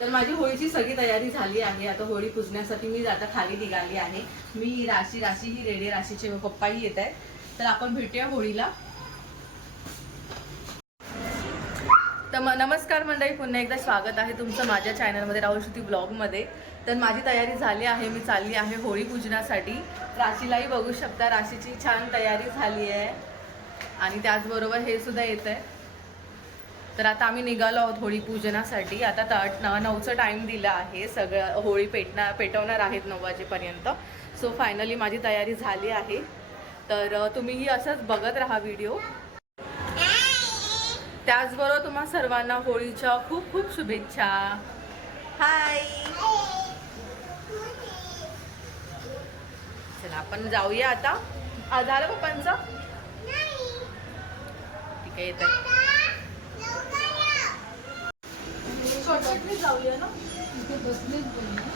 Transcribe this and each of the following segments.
तर माझी होळीची सगळी तयारी झाली आहे. आता होळी पुजण्यासाठी मी आता खाली निघाली आहे. मी राशी राशी ही रेडी राशीचे पप्पाही येत आहेत. तर आपण भेटूया होळीला. तर म- नमस्कार मंडळी पुन्हा एकदा स्वागत आहे तुमचं माझ्या चॅनलमध्ये राहुल श्रुती ब्लॉगमध्ये तर माझी तयारी झाली आहे मी चालली आहे होळी पूजनासाठी राशीलाही बघू शकता राशीची छान तयारी झाली आहे. आणि त्याचबरोबर हे सुद्धा येत आहे तर आता आम्ही निघालो आहोत होळी पूजनासाठी. आता त न नऊचं टाईम दिला आहे. सगळं होळी पेटणार पेटवणार आहेत नऊ वाजेपर्यंत. सो फायनली माझी तयारी झाली आहे. तर तुम्हीही असंच बघत राहा व्हिडिओ त्याचबरोबर तुम्हा सर्वांना होळीच्या खूप खूप शुभेच्छा. हाय चला आपण जाऊया आता. झालं पप्पांचं? ठीक आहे येत चटणी चावली ना? तिथे बसलीच बोलली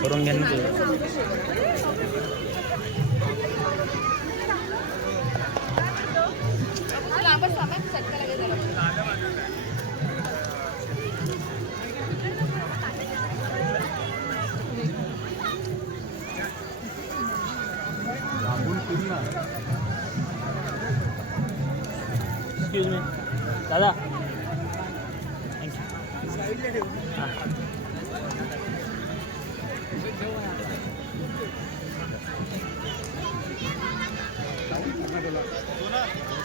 करून घ्या ना तुझं एक्सक्यूज मी दादा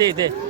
इथे इथे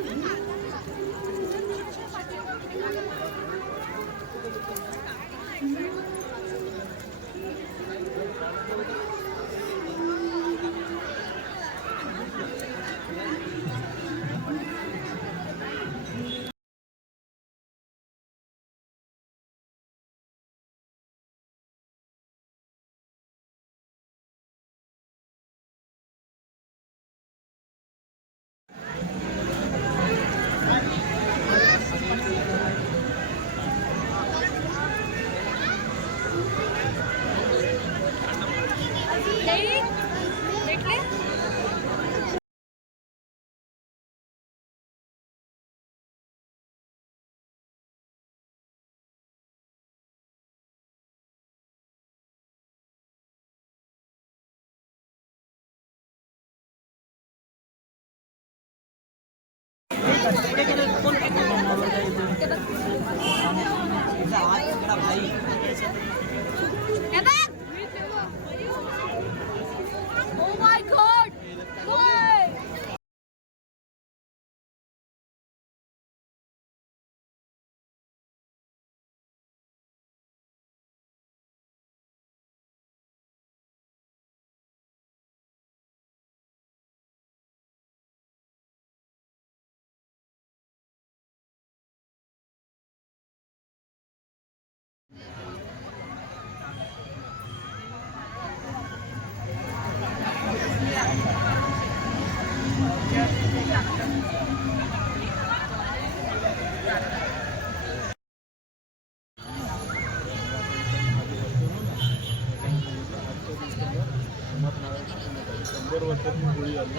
शंभर वर्षाची होळी आली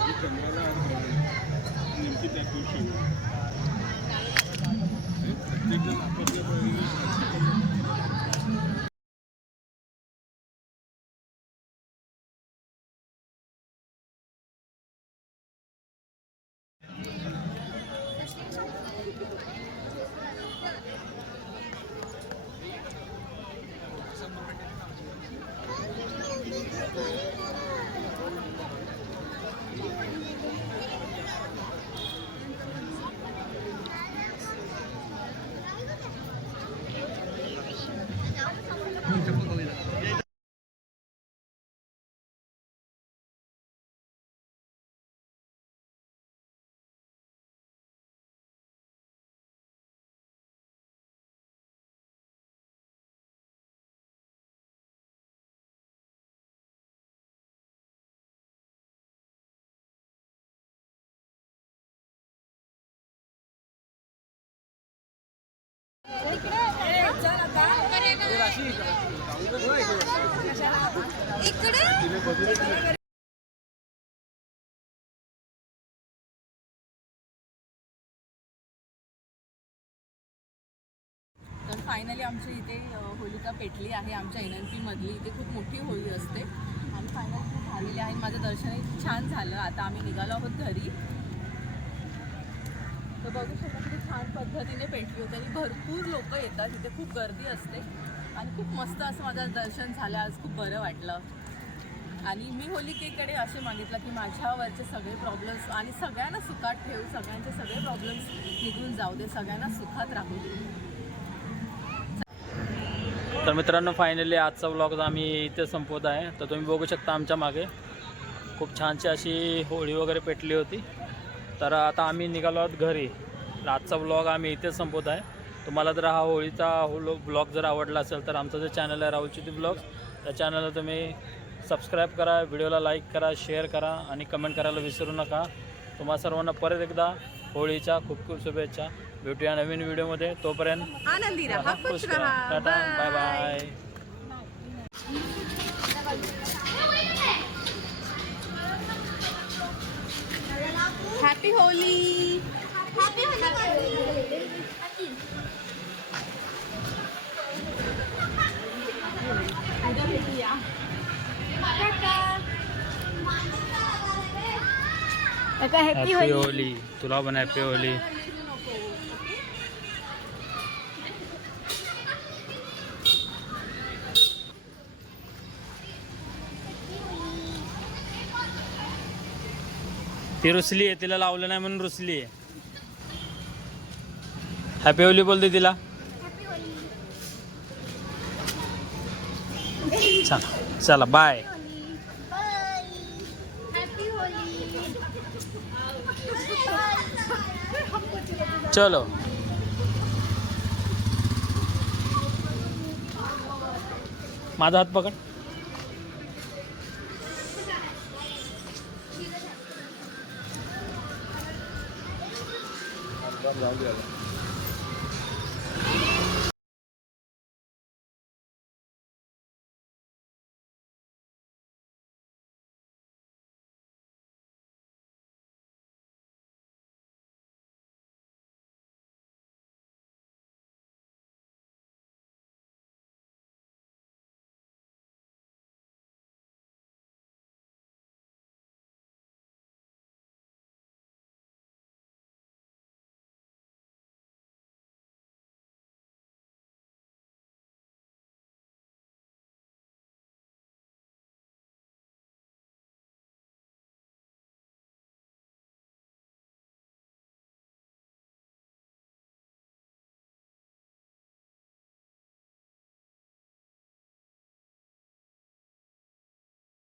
ही चंद्राला आज मिळाली. नेमकी त्याच दिवशी तर फायनली आमच्या इथे होलिका पेटली आहे. आमच्या एन एन पीमधली इथे खूप मोठी होळी असते. आम्ही फायनली खूप झालेली आहे. माझं दर्शनही छान झालं. आता आम्ही निघालो आहोत घरी. तर बघू शकता किती छान पद्धतीने पेटली होती. आणि भरपूर लोक येतात. तिथे खूप गर्दी असते. आणि खूप मस्त असं माझं दर्शन झालं. आज खूप बरं वाटलं. आणि मी होलिकेकडे असे मागितलं की माझ्यावरचे सगळे प्रॉब्लेम्स आणि सगळ्यांना सुखात ठेव सगळ्यांचे सगळे प्रॉब्लेम्स निघून जाऊ दे सगळ्यांना सुखात राहू दे. तर मित्रांनो फायनली आजचा व्लॉग आम्ही इथे संपवत आहे तर तुम्ही बघू शकता आमच्या मागे. खूप छानशी अशी होळी वगैरे पेटली होती. तर आता आम्ही निघालो आहोत घरी. तर आजचा व्लॉग आम्ही इथेच संपवत आहे. तुम्हाला जर हा होळीचा होलो ब्लॉग जर आवडला असेल तर आमचं जे चॅनल आहे राहुल ती ब्लॉग्स त्या चॅनलला तुम्ही सबस्क्राईब करा व्हिडिओला लाईक करा शेअर करा आणि कमेंट करायला विसरू नका. तुम्हा सर्वांना परत एकदा होळीच्या खूप खूप शुभेच्छा. भेटूया नवीन व्हिडिओमध्ये तोपर्यंत आनंदी राहा खुश राहा. Tata bye bye happy Holi happy Holi तुला पण हॅपी होली ती रुसली आहे तिला लावलं नाही म्हणून रुसली आहे. हॅपी होली बोलते तिला. चला चला बाय चलो। माझा हात पकड. जाऊ द्या